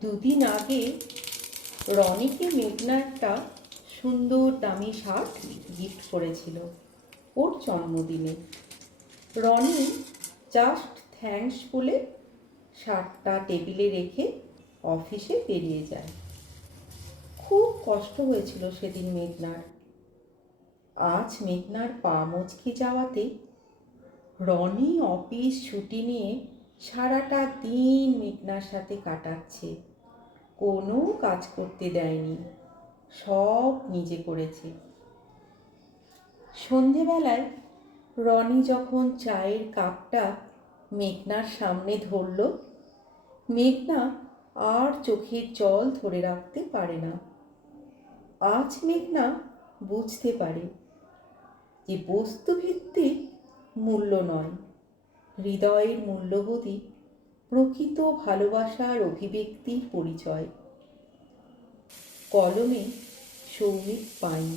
দুদিন আগে রনিকে মেঘনা একটা সুন্দর দামি শার্ট গিফট করেছিল ওর জন্মদিনে। রনি জাস্ট থ্যাঙ্কস বলে শার্টটা টেবিলে রেখে অফিসে বেরিয়ে যায়। খুব কষ্ট হয়েছিল সেদিন মেঘনার। আজ মেঘনার পা মচকে যাওয়াতে রনি অফিস ছুটি নিয়ে সারাটা দিন মেঘনার সাথে কাটাচ্ছে। কোনো কাজ করতে দেয়নি, সব নিজে করেছে। সন্ধেবেলায় রনি যখন চায়ের কাপটা মেঘনার সামনে ধরল, মেঘনা আর চোখের জল ধরে রাখতে পারে না। আজ মেঘনা বুঝতে পারে যে বস্তুভিত্তিক মূল্য নয়, হৃদয়ের মূল্যবোধই প্রকৃত ভালোবাসার অভিব্যক্তির পরিচয়। কলমে সৌমিক পাইন।